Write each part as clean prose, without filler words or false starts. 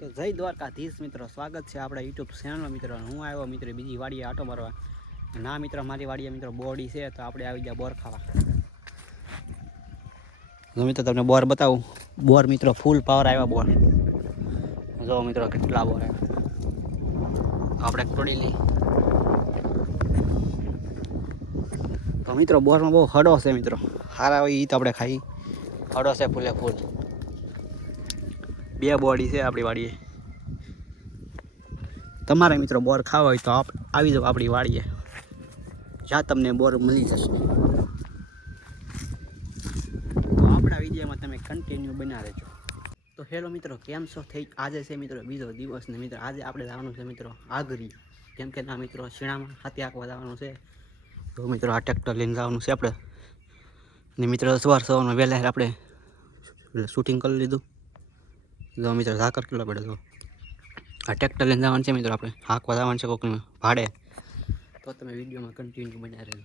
તો જય દ્વારકાધીશ મિત્રો, સ્વાગત છે આપણા યુટ્યુબ ચેનલમાં મિત્રો. હું આવ્યો મિત્રો બીજી વાડીએ આટો મારવા. ના મિત્રો, મારી વાડીએ મિત્રો બોડી છે, તો આપણે આવી ગયા બોર ખાવા. જો મિત્રો તમને બોર બતાવું. બોર મિત્રો ફૂલ પાવર આવ્યા બોર. જો મિત્રો કેટલા બોર આવ્યા આપણે તોડી લઈ. તો મિત્રો બોરમાં બહુ હડો છે મિત્રો, સારા હોય એ તો આપણે ખાઈ. હડો છે ફૂલે ફૂલ. બે બોડી છે આપણી વાડીએ. તમારે મિત્રો બોર ખાવા હોય તો આવી જાઓ આપણી વાડીએ, જ્યાં તમને બોર મળી જશે. તો આપણા વિડીયોમાં તમે કન્ટિન્યુ બના રહેજો. તો હેલો મિત્રો, કેમ છો? આજે છે મિત્રો બીજો દિવસ ને મિત્રો આજે આપણે જવાનું છે મિત્રો આગરી. કેમ કે ના મિત્રો શિણામાં હાથી આંકવા જવાનું છે. તો મિત્રો આ ટ્રેક્ટર લઈને જવાનું છે આપણે. ને મિત્રો સવારમાં વહેલા આપણે શૂટિંગ કરી લીધું. જો મિત્રો ઝાકર કેટલો પડે. તો આ ટ્રેક્ટર લઈને જવાનું છે મિત્રો આપણે, હાંકવા જવાનું છે કોકને ભાડે. તો તમે વિડીયોમાં કન્ટિન્યુ બન્યા રહેજો.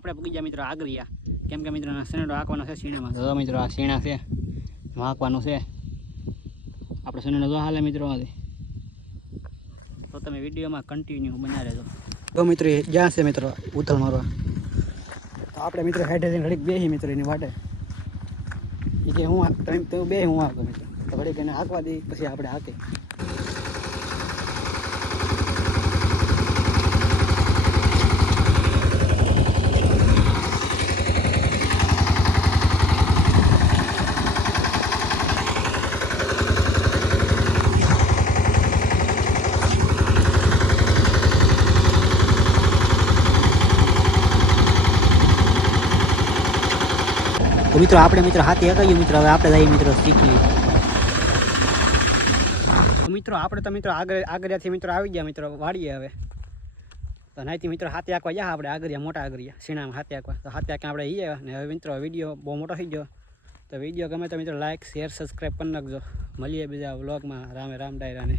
આપણે પૂગી ગયા મિત્રો આગરિયા. કેમ કે મિત્રો શેણાડો હાંકવાનો છે શીણામાં. તો મિત્રો આ શીણા છે, હાંકવાનું છે આપણે શેણાડો જો હાલે મિત્રો. તો તમે વિડીયોમાં કન્ટિન્યુ બના રહેજો. તો મિત્રો જ્યાં છે મિત્રો ઉથલ મારવા. તો આપણે મિત્રો હેઠે ઘડીક બેસી મિત્રો એની વાટે. એ કે હું ટાઈમ તો બે હું હાંકું મિત્રો. તો ઘડીક એને હાંકવા દઈ પછી આપણે હાંકી. તો મિત્રો આપણે મિત્રો હાથી હકાયું મિત્રો. હવે આપણે જઈએ મિત્રો શીખી. મિત્રો આપણે તો મિત્રો આગળથી મિત્રો આવી ગયા મિત્રો વાડીએ. હવે તો નાઈથી મિત્રો હાથી આંકવા ગયા આપણે આગળિયા, મોટા આગળિયા શીણામાં હાથી આંકવા. તો હાથી આંકવા આપણે જઈએ. ને હવે મિત્રો વિડીયો બહુ મોટો થઈ ગયો. તો વિડીયો ગમે તો મિત્રો લાઈક શેર સબસ્ક્રાઈબ કરી નાખજો. મળીએ બીજા વ્લોગમાં. રામે રામ ડાયરાને.